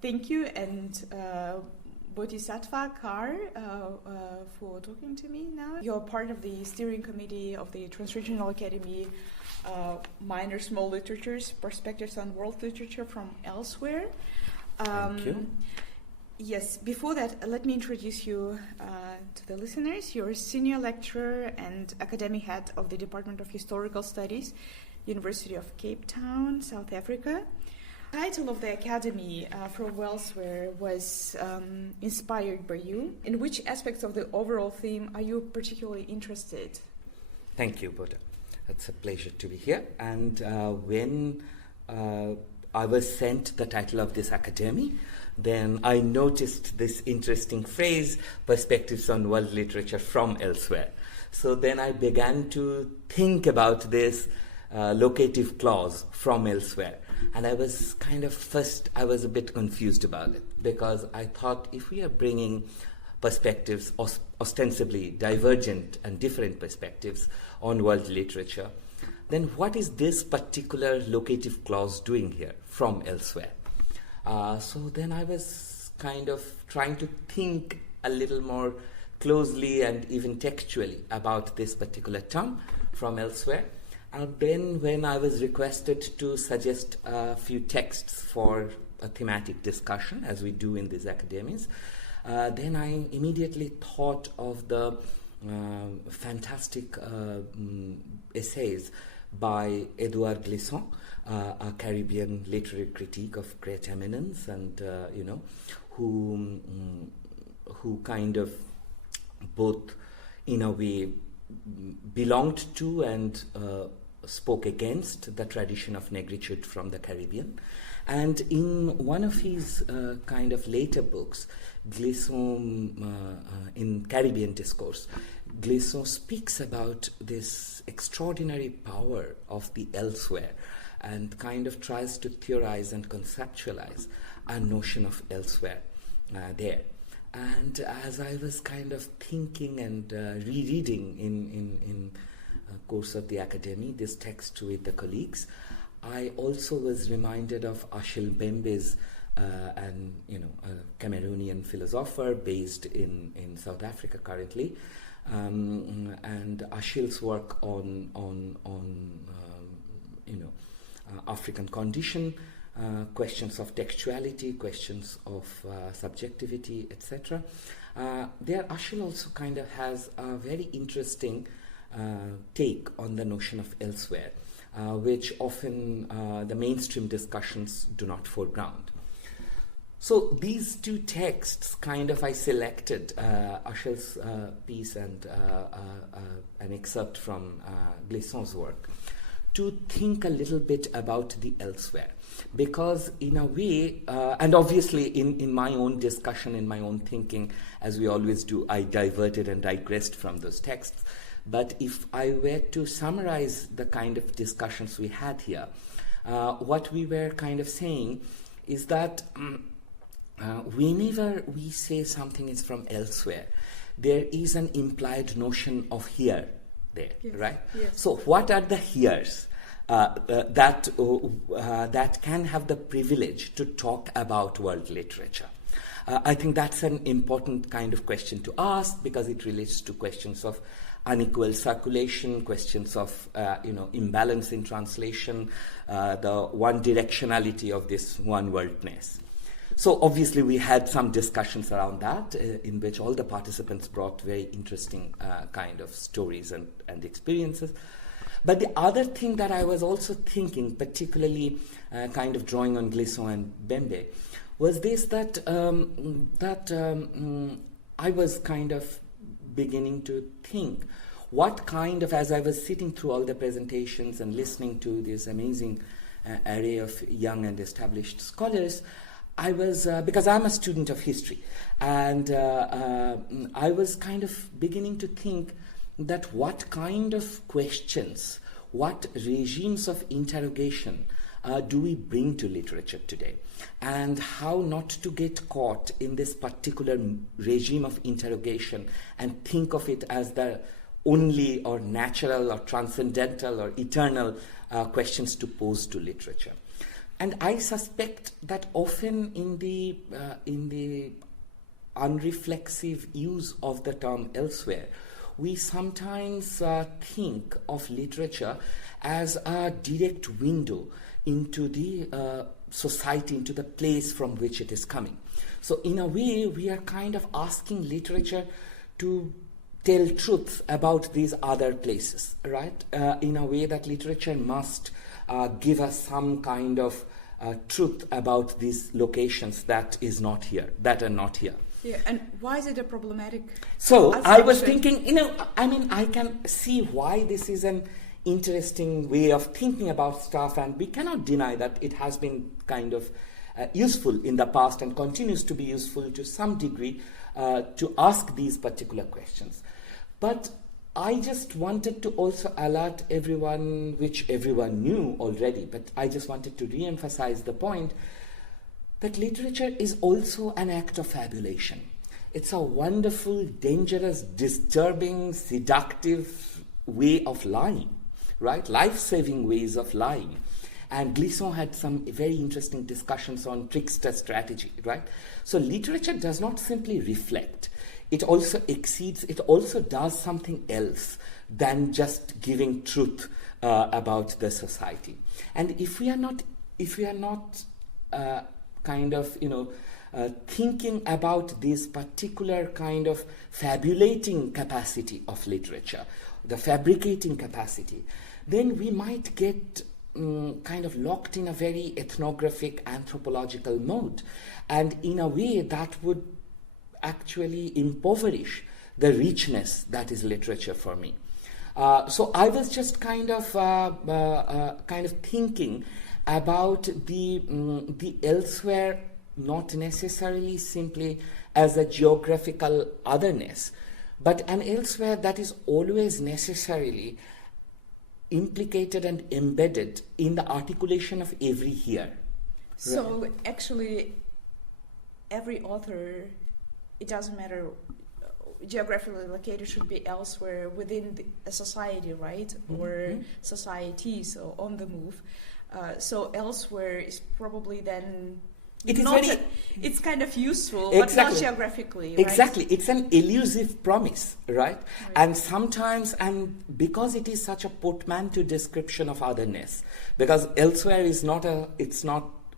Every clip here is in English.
thank you and Bodhisattva Kar for talking to me now. You're part of the steering committee of the Transregional Academy Minor Small Literatures, Perspectives on World Literature from Elsewhere. Thank you. Yes, before that, let me introduce you to the listeners. You're a senior lecturer and academic head of the Department of Historical Studies, University of Cape Town, South Africa. The title of the academy from Elsewhere was inspired by you. In which aspects of the overall theme are you particularly interested? Thank you, Bodha. It's a pleasure to be here. And when I was sent the title of this academy, then I noticed this interesting phrase, Perspectives on World Literature from Elsewhere. So then I began to think about this locative clause, from elsewhere. And I was I was a bit confused about it, because I thought if we are bringing perspectives, ostensibly divergent and different perspectives on world literature, then what is this particular locative clause doing here, from elsewhere? So then I was kind of trying to think a little more closely and even textually about this particular term, from elsewhere. And then when I was requested to suggest a few texts for a thematic discussion, as we do in these academies, then I immediately thought of the fantastic essays by Edouard Glissant, a Caribbean literary critique of great eminence, and who kind of both in a way belonged to and spoke against the tradition of negritude from the Caribbean. And in one of his kind of later books, Glissant, in Caribbean Discourse, Glissant speaks about this extraordinary power of the elsewhere, and kind of tries to theorize and conceptualize a notion of elsewhere there. And as I was kind of thinking and rereading in course of the academy this text with the colleagues, I also was reminded of Achille Mbembe's a Cameroonian philosopher based in South Africa currently, and Achille's work on African condition, questions of textuality, questions of subjectivity, etc. There, Achille also kind of has a very interesting take on the notion of elsewhere, which often the mainstream discussions do not foreground. So these two texts I selected Achille's piece and an excerpt from Glissant's work to think a little bit about the elsewhere, because in a way, and obviously in my own discussion, in my own thinking, as we always do, I diverted and digressed from those texts. But if I were to summarize the kind of discussions we had here, what we were kind of saying is that whenever we say something is from elsewhere, there is an implied notion of here there, yes. Right? Yes. So what are the heres that can have the privilege to talk about world literature? I think that's an important kind of question to ask, because it relates to questions of unequal circulation, questions of imbalance in translation, the one directionality of this one worldness. So obviously we had some discussions around that, in which all the participants brought very interesting kind of stories and experiences. But the other thing that I was also thinking, particularly kind of drawing on Glissant and Mbembe, was this, that I was kind of beginning to think what kind of, as I was sitting through all the presentations and listening to this amazing array of young and established scholars, I was, because I'm a student of history, and I was kind of beginning to think that what kind of questions, what regimes of interrogation do we bring to literature today, and how not to get caught in this particular regime of interrogation and think of it as the only or natural or transcendental or eternal questions to pose to literature. And I suspect that often in the unreflexive use of the term elsewhere, we sometimes think of literature as a direct window into the society, into the place from which it is coming. So in a way, we are kind of asking literature to tell truth about these other places, right? In a way that literature must give us some kind of truth about these locations that are not here. Yeah, and why is it a problematic? So I was thinking, I can see why this is an interesting way of thinking about stuff, and we cannot deny that it has been kind of useful in the past and continues to be useful to some degree to ask these particular questions. But I just wanted to also alert everyone, which everyone knew already, but I just wanted to re-emphasize the point that literature is also an act of fabulation. It's a wonderful, dangerous, disturbing, seductive way of lying, right? Life-saving ways of lying. And Glisson had some very interesting discussions on trickster strategy, right? So literature does not simply reflect. It also exceeds, it also does something else than just giving truth about the society. And if we are not thinking about this particular kind of fabulating capacity of literature, the fabricating capacity, then we might get kind of locked in a very ethnographic, anthropological mode. And in a way that would actually impoverish the richness that is literature for me. So I was just kind of thinking about the elsewhere, not necessarily simply as a geographical otherness, but an elsewhere that is always necessarily implicated and embedded in the articulation of every here. So actually, every author, it doesn't matter, geographically located, should be elsewhere within a society, right? Mm-hmm. Or societies, or on the move. So elsewhere is probably then it's kind of useful, exactly, but not geographically, right? Exactly. It's an elusive promise, right? And sometimes, and because it is such a portmanteau description of otherness, because elsewhere is not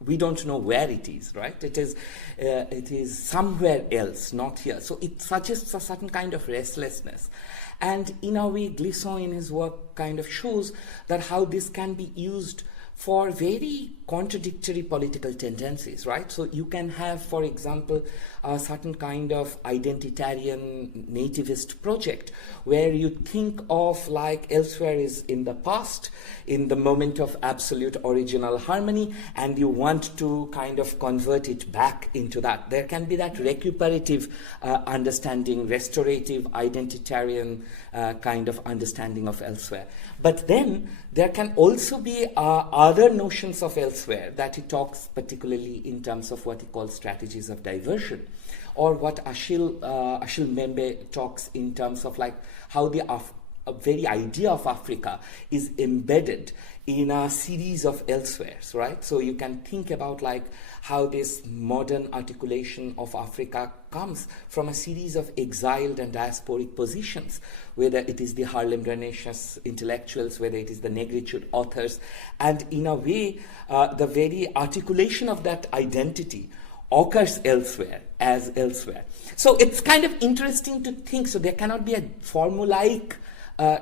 we don't know where it is, right? It is somewhere else, not here. So it suggests a certain kind of restlessness. And in a way, Glisson in his work kind of shows that how this can be used for very contradictory political tendencies, right? So you can have, for example, a certain kind of identitarian nativist project where you think of like elsewhere is in the past, in the moment of absolute original harmony, and you want to kind of convert it back into that. There can be that recuperative understanding, restorative, identitarian kind of understanding of elsewhere. But then there can also be other notions of elsewhere that he talks particularly in terms of what he calls strategies of diversion, or what Achille Mbembe talks in terms of like how the very idea of Africa is embedded in a series of elsewheres, right? So you can think about like how this modern articulation of Africa comes from a series of exiled and diasporic positions, whether it is the Harlem Renaissance intellectuals, whether it is the negritude authors, and in a way, the very articulation of that identity occurs elsewhere as elsewhere. So it's kind of interesting to think, so there cannot be a formulaic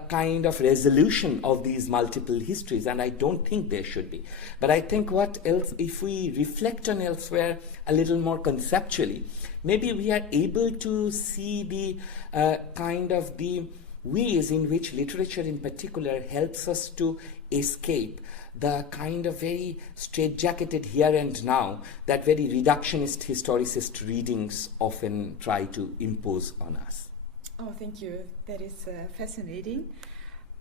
kind of resolution of these multiple histories, and I don't think there should be. But I think what else, if we reflect on elsewhere a little more conceptually, maybe we are able to see the kind of the ways in which literature in particular helps us to escape the kind of very straitjacketed here and now that very reductionist historicist readings often try to impose on us. Oh, thank you. That is fascinating.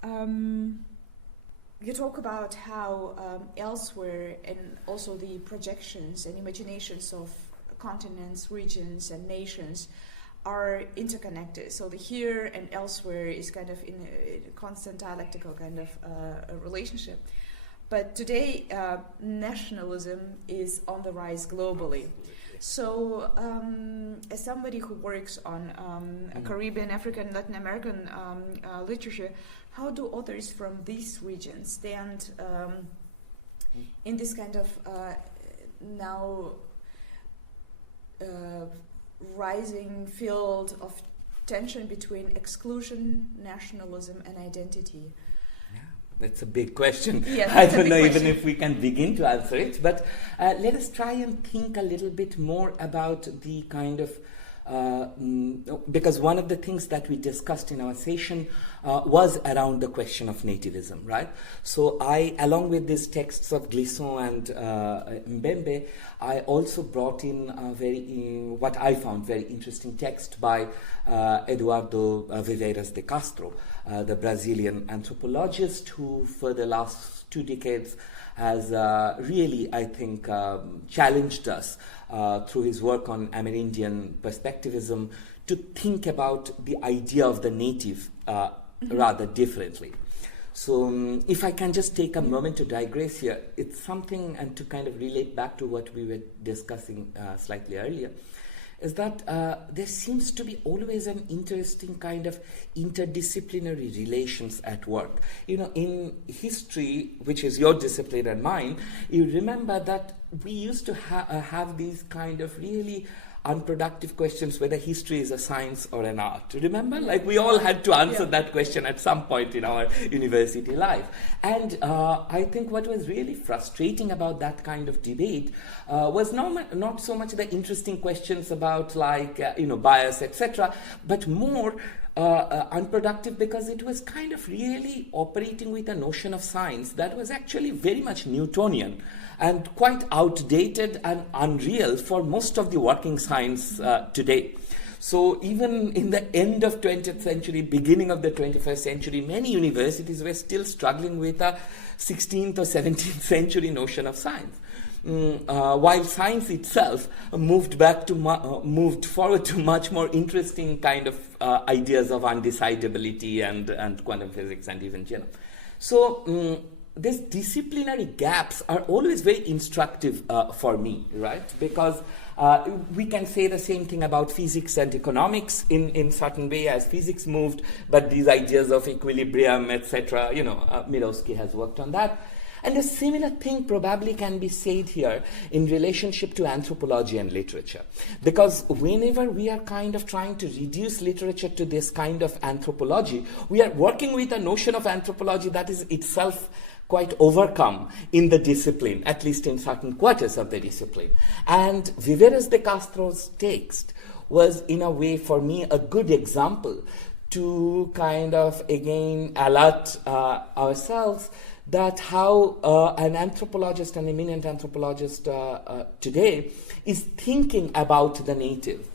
You talk about how elsewhere and also the projections and imaginations of continents, regions, and nations are interconnected. So the here and elsewhere is kind of in a constant dialectical kind of a relationship. But today, nationalism is on the rise globally. So, as somebody who works on Caribbean, African, Latin American literature, how do authors from these regions stand in this kind of now rising field of tension between exclusion, nationalism, and identity? That's a big question. Yes, I don't know even if we can begin to answer it, but let us try and think a little bit more about the kind of because one of the things that we discussed in our session was around the question of nativism, right? So I, along with these texts of Glisson and Mbembe, I also brought in what I found very interesting text by Eduardo Viveiras de Castro, the Brazilian anthropologist who for the last 2 decades has really, I think, challenged us through his work on Amerindian perspectivism to think about the idea of the native rather differently. So if I can just take a moment to digress here, it's something, and to kind of relate back to what we were discussing slightly earlier, is that there seems to be always an interesting kind of interdisciplinary relations at work. You know, in history, which is your discipline and mine, you remember that we used to have these kind of really unproductive questions whether history is a science or an art. Remember? Like we all had to answer that question at some point in our university life. And I think what was really frustrating about that kind of debate was not so much the interesting questions about bias, etc., but more unproductive because it was kind of really operating with a notion of science that was actually very much Newtonian and quite outdated and unreal for most of the working science today. So even in the end of 20th century, beginning of the 21st century, many universities were still struggling with a 16th or 17th century notion of science. While science itself moved forward to much more interesting kind of ideas of undecidability and quantum physics and even genome. So these disciplinary gaps are always very instructive for me, right? Because we can say the same thing about physics and economics in certain way as physics moved, but these ideas of equilibrium, etc., Miroski has worked on that. And a similar thing probably can be said here in relationship to anthropology and literature. Because whenever we are kind of trying to reduce literature to this kind of anthropology, we are working with a notion of anthropology that is itself quite overcome in the discipline, at least in certain quarters of the discipline. And Viveiras de Castro's text was, in a way, for me, a good example to kind of, again, alert ourselves that how an anthropologist, an eminent anthropologist today, is thinking about the native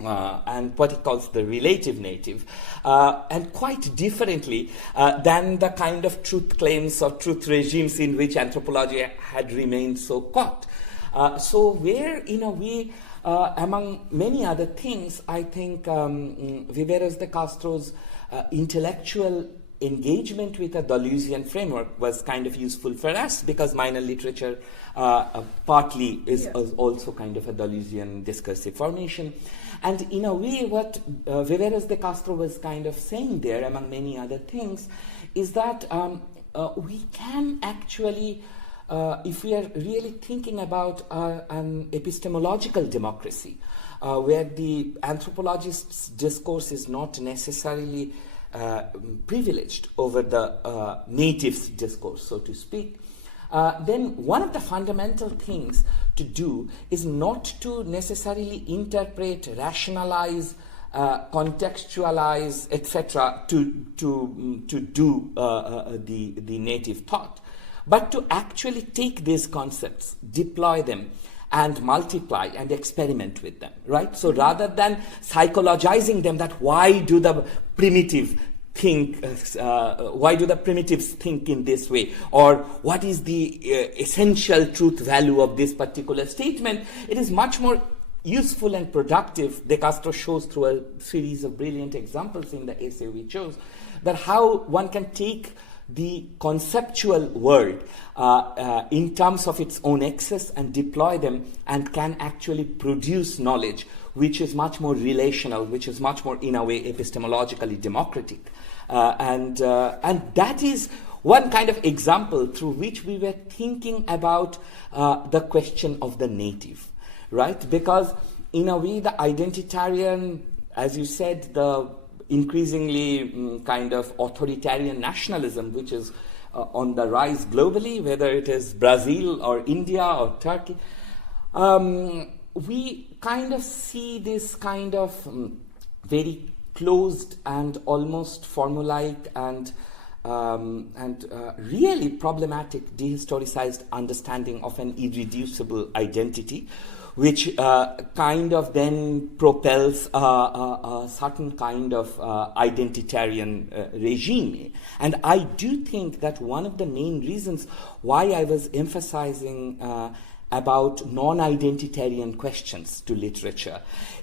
and what he calls the relative native, and quite differently than the kind of truth claims or truth regimes in which anthropology had remained so caught. So where, in a way, among many other things, I think Viveiras de Castro's intellectual engagement with a Deleuzian framework was kind of useful for us because minor literature partly is also kind of a Deleuzian discursive formation. And in a way, what Viveiras de Castro was kind of saying there, among many other things, is that we can actually, if we are really thinking about an epistemological democracy, where the anthropologist's discourse is not necessarily privileged over the native's discourse, so to speak, then one of the fundamental things to do is not to necessarily interpret, rationalize, contextualize, etc., to do the native thought, but to actually take these concepts, deploy them, and multiply and experiment with them, right? So rather than psychologizing them that why do the primitives think in this way, or what is the essential truth value of this particular statement, it is much more useful and productive. De Castro shows through a series of brilliant examples in the essay we chose that how one can take the conceptual world in terms of its own excess and deploy them, and can actually produce knowledge which is much more relational, which is much more, in a way, epistemologically democratic. And that is one kind of example through which we were thinking about the question of the native, right? Because in a way, the identitarian, as you said, the increasingly kind of authoritarian nationalism, which is on the rise globally, whether it is Brazil or India or Turkey, we kind of see this kind of very closed and almost formulaic and really problematic dehistoricized understanding of an irreducible identity, which kind of then propels a certain kind of identitarian regime. And I do think that one of the main reasons why I was emphasizing about non-identitarian questions to literature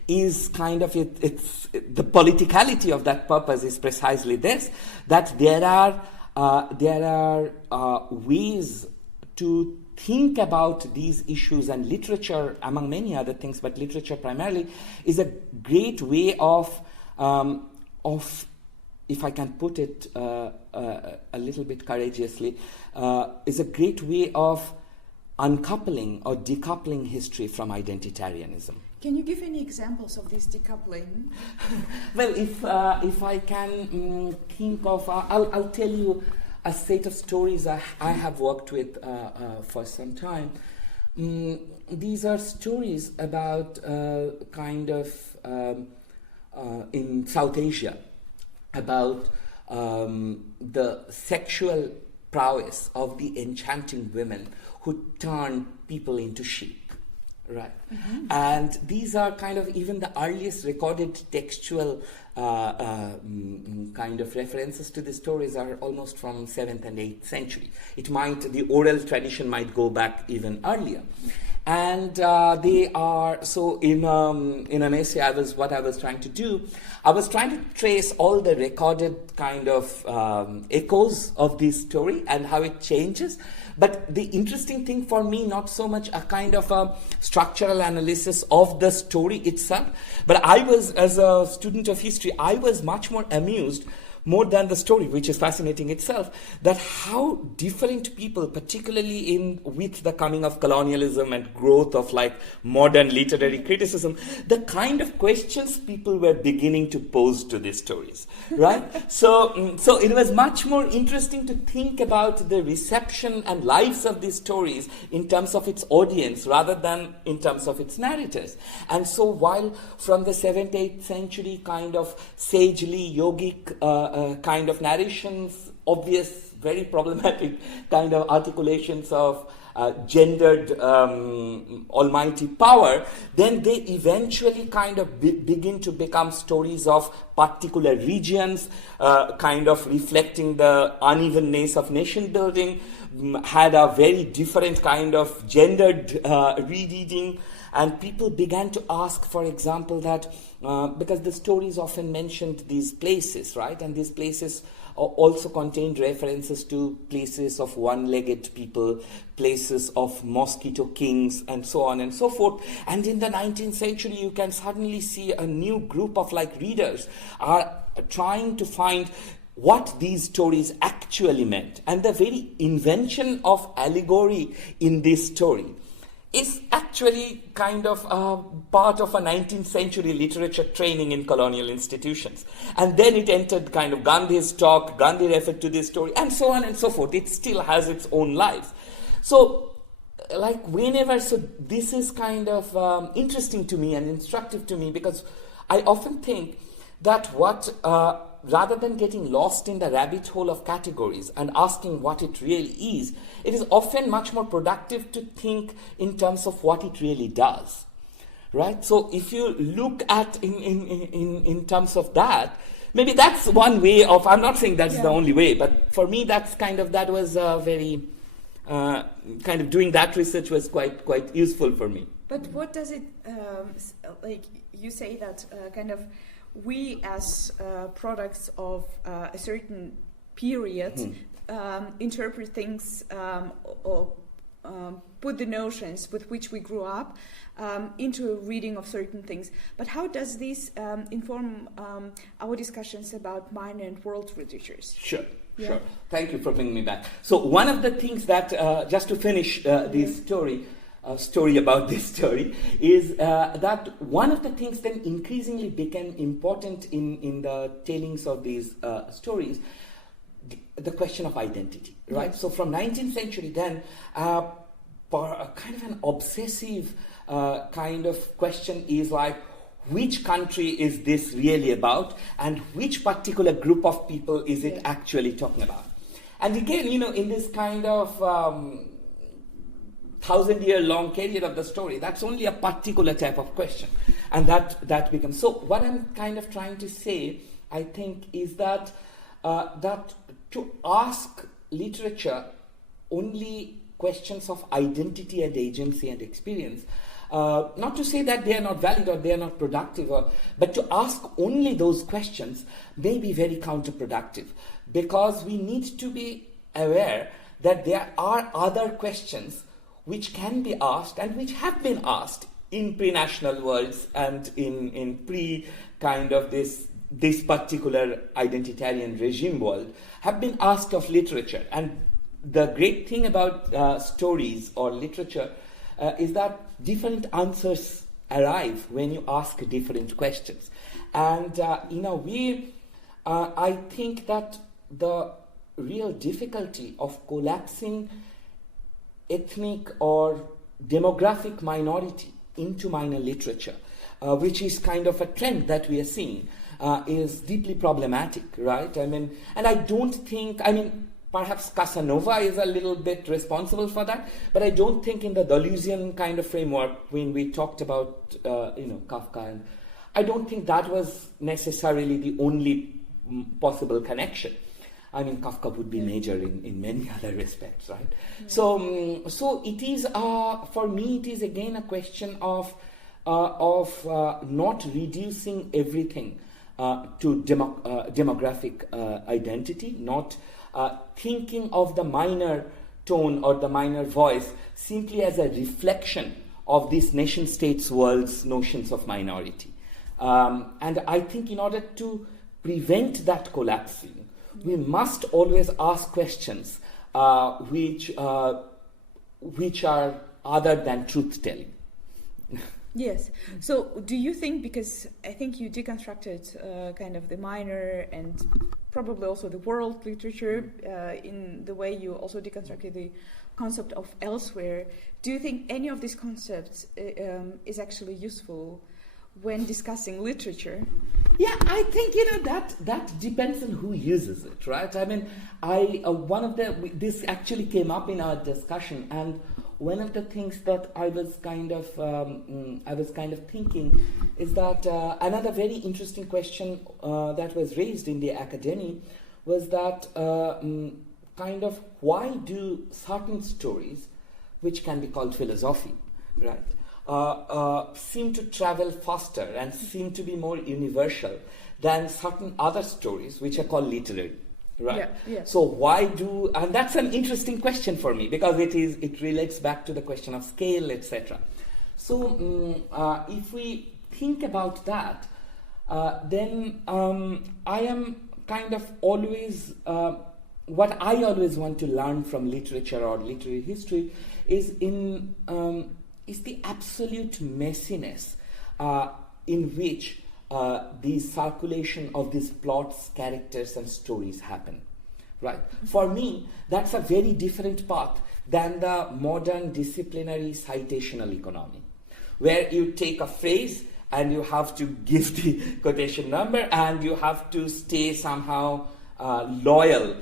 is kind of it's the politicality of that purpose is precisely this, that there are ways to think about these issues, and literature, among many other things, but literature primarily, is a great way of if I can put it a little bit courageously, is a great way of uncoupling or decoupling history from identitarianism. Can you give any examples of this decoupling? Well, if I can think of, I'll tell you a set of stories I have worked with for some time. These are stories about kind of in South Asia, about the sexual prowess of the enchanting women who turn people into sheep. Right. Mm-hmm. And these are kind of even the earliest recorded textual kind of references to the stories are almost from 7th and 8th century. The oral tradition might go back even earlier. And they are, so in an essay I was trying to do, I was trying to trace all the recorded kind of echoes of this story and how it changes. But the interesting thing for me, not so much a kind of a structural analysis of the story itself, but I was, as a student of history, I was much more amused, more than the story, which is fascinating itself, that how different people, particularly with the coming of colonialism and growth of like modern literary criticism, the kind of questions people were beginning to pose to these stories, right? So it was much more interesting to think about the reception and lives of these stories in terms of its audience rather than in terms of its narrators. And so while from the 7th, 8th century kind of sagely yogic kind of narrations, obvious, very problematic kind of articulations of gendered almighty power, then they eventually kind of begin to become stories of particular regions, kind of reflecting the unevenness of nation building, had a very different kind of gendered rereading. And people began to ask, for example, that because the stories often mentioned these places, right? And these places also contained references to places of one-legged people, places of mosquito kings, and so on and so forth. And in the 19th century, you can suddenly see a new group of readers are trying to find what these stories actually meant. And the very invention of allegory in this story is actually kind of part of a 19th century literature training in colonial institutions. And then it entered kind of Gandhi's talk, Gandhi referred to this story, and so on and so forth. It still has its own life. So, so this is kind of interesting to me and instructive to me, because I often think that rather than getting lost in the rabbit hole of categories and asking what it really is, it is often much more productive to think in terms of what it really does, right? So if you look at in terms of that, maybe that's one way of, I'm not saying that's the only way, but for me that was very, kind of doing that research was quite useful for me. But what does it, you say that kind of we as products of a certain period, interpret things or put the notions with which we grew up into a reading of certain things. But how does this inform our discussions about minor and world literatures? Sure. Thank you for bringing me back. So one of the things that, just to finish this story about this story, is that one of the things then increasingly became important in the tellings of these stories, the question of identity, right? Yes. So from 19th century then, kind of an obsessive kind of question is like, which country is this really about, and which particular group of people is it actually talking about? And again, in this kind of 1,000-year-long career of the story, that's only a particular type of question, and that becomes. So what I'm kind of trying to say, I think, is that that to ask literature only questions of identity and agency and experience, not to say that they are not valid or they are not productive, but to ask only those questions may be very counterproductive, because we need to be aware that there are other questions which can be asked and which have been asked in pre-national worlds and in pre kind of this particular identitarian regime world, have been asked of literature. And the great thing about stories or literature is that different answers arrive when you ask different questions. And in a way, I think that the real difficulty of collapsing ethnic or demographic minority into minor literature, which is kind of a trend that we are seeing, is deeply problematic, right? And I don't think, perhaps Casanova is a little bit responsible for that, but I don't think in the Deleuzian kind of framework, when we talked about, Kafka, and I don't think that was necessarily the only possible connection. Kafka would be major in many other respects, right? Yeah. So it is, for me, it is again a question of not reducing everything to demographic identity, not thinking of the minor tone or the minor voice simply as a reflection of this nation-states world's notions of minority. And I think in order to prevent that collapsing, we must always ask questions which are other than truth-telling. Yes. So do you think, because I think you deconstructed kind of the minor and probably also the world literature in the way you also deconstructed the concept of elsewhere, do you think any of these concepts is actually useful when discussing literature? Yeah, I think that depends on who uses it, right? This actually came up in our discussion, and one of the things that I was kind of thinking is that another very interesting question that was raised in the academy was that kind of why do certain stories, which can be called philosophy, right, seem to travel faster and seem to be more universal than certain other stories which are called literary, right? Yeah. So why and that's an interesting question for me, because it relates back to the question of scale, etc. So if we think about that, then I am kind of always what I always want to learn from literature or literary history is the absolute messiness in which the circulation of these plots, characters, and stories happen, right? For me, that's a very different path than the modern disciplinary citational economy, where you take a phrase and you have to give the quotation number and you have to stay somehow loyal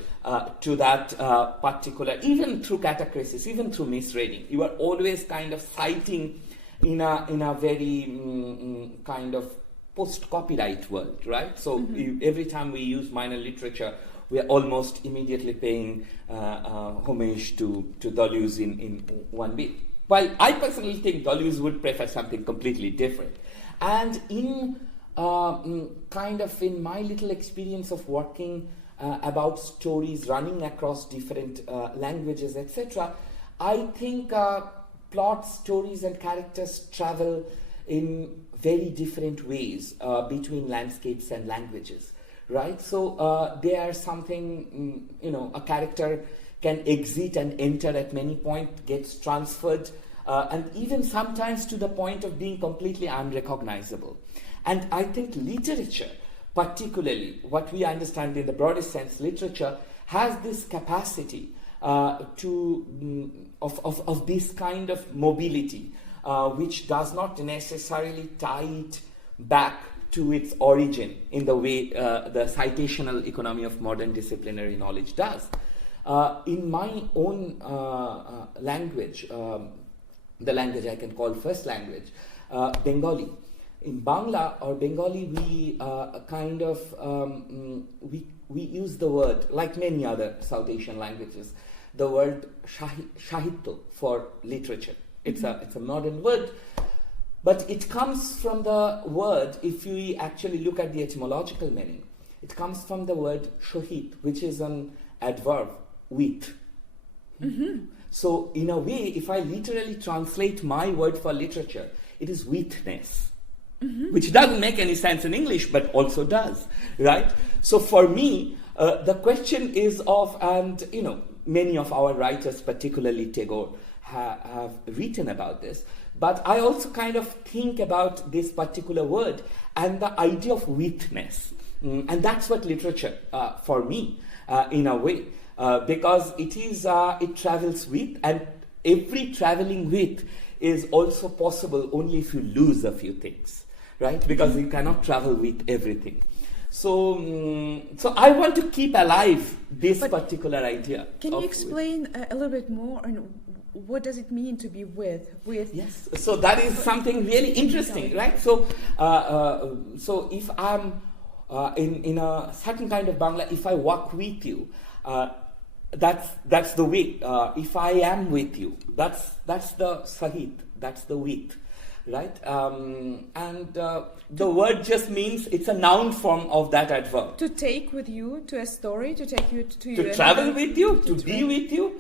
to that particular, even through catachresis, even through misreading. You are always kind of citing in a very kind of post-copyright world, right? So every time we use minor literature, we are almost immediately paying homage to Deleuze in one bit. While I personally think Deleuze would prefer something completely different. And in my little experience of working about stories running across different languages, etc., I think plots, stories, and characters travel in very different ways between landscapes and languages, right? So they are something, a character can exit and enter at many points, gets transferred, and even sometimes to the point of being completely unrecognizable. And I think literature, particularly what we understand in the broadest sense, literature has this capacity of this kind of mobility, which does not necessarily tie it back to its origin in the way the citational economy of modern disciplinary knowledge does. In my own language, the language I can call first language, Bengali. In Bangla or Bengali, we use the word, like many other South Asian languages, the word sahitya for literature. It's a modern word, but it comes from the word, if we actually look at the etymological meaning, it comes from the word shohit, which is an adverb, with. Mm-hmm. So in a way, if I literally translate my word for literature, it is witness, which doesn't make any sense in English, but also does, right? So for me, the question is of, and many of our writers, particularly Tagore, have written about this, but I also kind of think about this particular word and the idea of witness. And that's what literature, for me, in a way, because it travels with, and every traveling with is also possible only if you lose a few things, right? Because you cannot travel with everything. So I want to keep alive this particular idea. Can you explain a little bit more on what does it mean to be with? Yes, so that is something really interesting, right? So if I'm in a certain kind of Bangla, if I walk with you, that's the way. If I am with you, that's the sahit, that's the with, right? And the word just means it's a noun form of that adverb. To take with you to a story, to take you to travel with you, to be with you.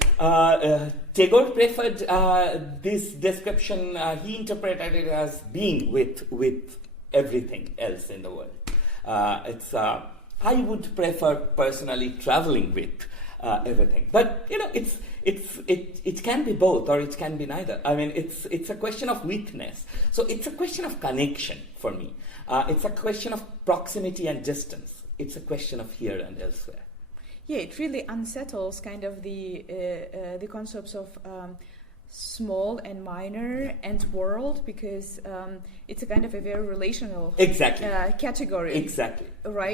Tagore preferred this description. He interpreted it as being with everything else in the world. I would prefer personally traveling with everything, but it can be both or it can be neither. I mean, it's a question of witness. So it's a question of connection for me. It's a question of proximity and distance. It's a question of here and elsewhere. Yeah, it really unsettles kind of the concepts of small and minor and world, because it's a kind of a very relational category. Exactly. Right?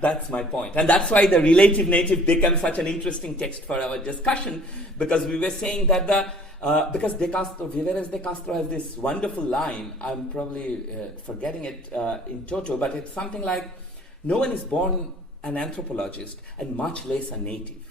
That's my point. And that's why the relative native becomes such an interesting text for our discussion, because we were saying that because Viveres de Castro has this wonderful line, I'm probably forgetting it in toto, but it's something like, no one is born an anthropologist and much less a native,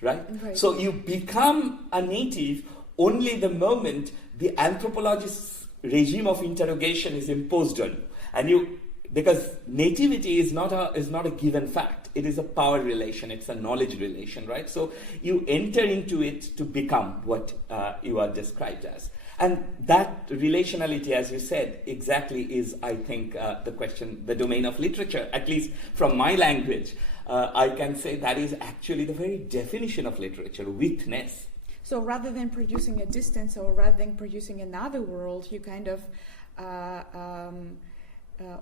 right? So you become a native only the moment the anthropologist's regime of interrogation is imposed on you, and because nativity is not a given fact. It is a power relation. It's a knowledge relation, right? So you enter into it to become what you are described as. And that relationality, as you said, exactly is, I think, the domain of literature, at least from my language. I can say that is actually the very definition of literature, witness. So rather than producing a distance or rather than producing another world, you kind of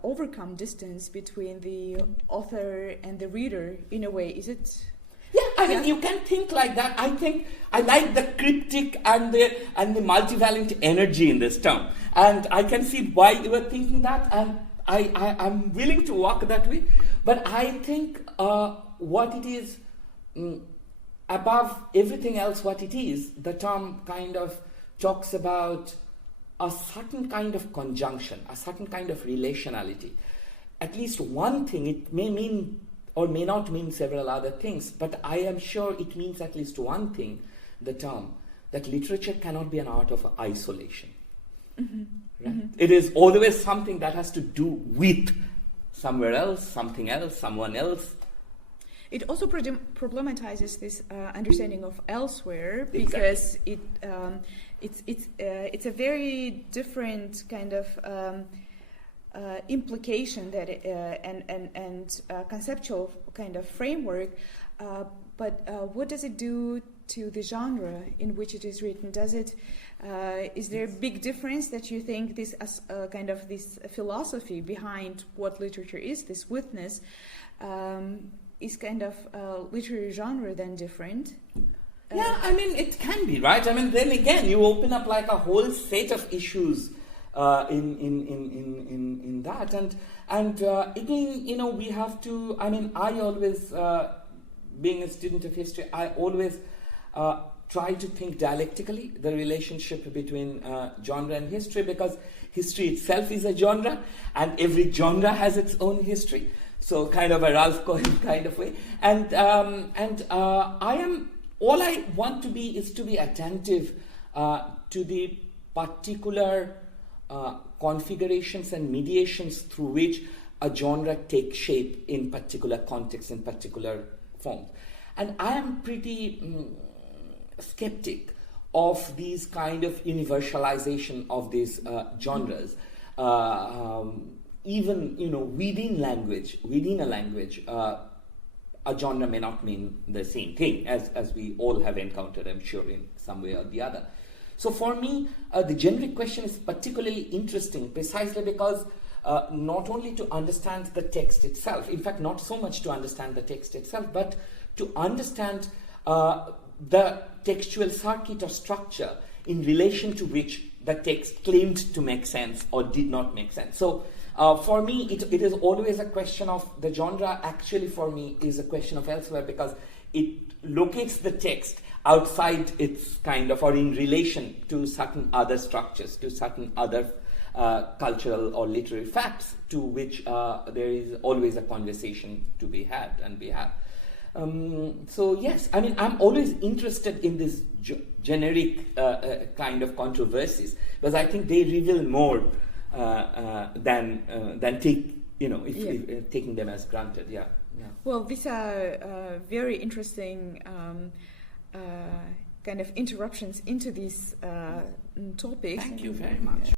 overcome distance between the author and the reader in a way. Is it? Yeah, I mean, you can think like that. I think I like the cryptic and the multivalent energy in this term. And I can see why you were thinking that, and I'm willing to walk that way. But I think what it is, above everything else what it is, the term kind of talks about a certain kind of conjunction, a certain kind of relationality. At least one thing, it may mean or may not mean several other things, but I am sure it means at least one thing, the term, that literature cannot be an art of isolation. Mm-hmm. Right? Mm-hmm. It is always something that has to do with somewhere else, something else, someone else. it also problematizes this understanding of elsewhere, Exactly. because it's a very different kind of implication that and conceptual kind of framework. But what does it do to the genre in which it is written? Does it is there a big difference that you think this kind of this philosophy behind what literature is, this witness, is kind of literary genre then different? Yeah, I mean, it can be, right? I mean, then again, you open up like a whole set of issues in that, and again, you know, we have to. I mean, I always, being a student of history, I always try to think dialectically the relationship between genre and history, because history itself is a genre, and every genre has its own history. So, kind of a Ralph Cohen kind of way, and all I want to be is to be attentive to the particular configurations and mediations through which a genre takes shape in particular contexts, in particular forms. And I am pretty skeptic of these kind of universalization of these genres. Even, you know, within a language, a genre may not mean the same thing, as we all have encountered, I'm sure, in some way or the other. So for me, the generic question is particularly interesting precisely because not only to understand the text itself, in fact, not so much to understand the text itself, but to understand the textual circuit or structure in relation to which the text claimed to make sense or did not make sense. So for me, it is always a question of the genre. Actually, for me, is a question of elsewhere, because it locates the text outside its kind of, or in relation to certain other structures, to certain other cultural or literary facts to which there is always a conversation to be had and we have. So yes, I mean, I'm always interested in this generic kind of controversies, because I think they reveal more than taking them as granted. Yeah. Well, these are very interesting kind of interruptions into this topic. Thank you very much.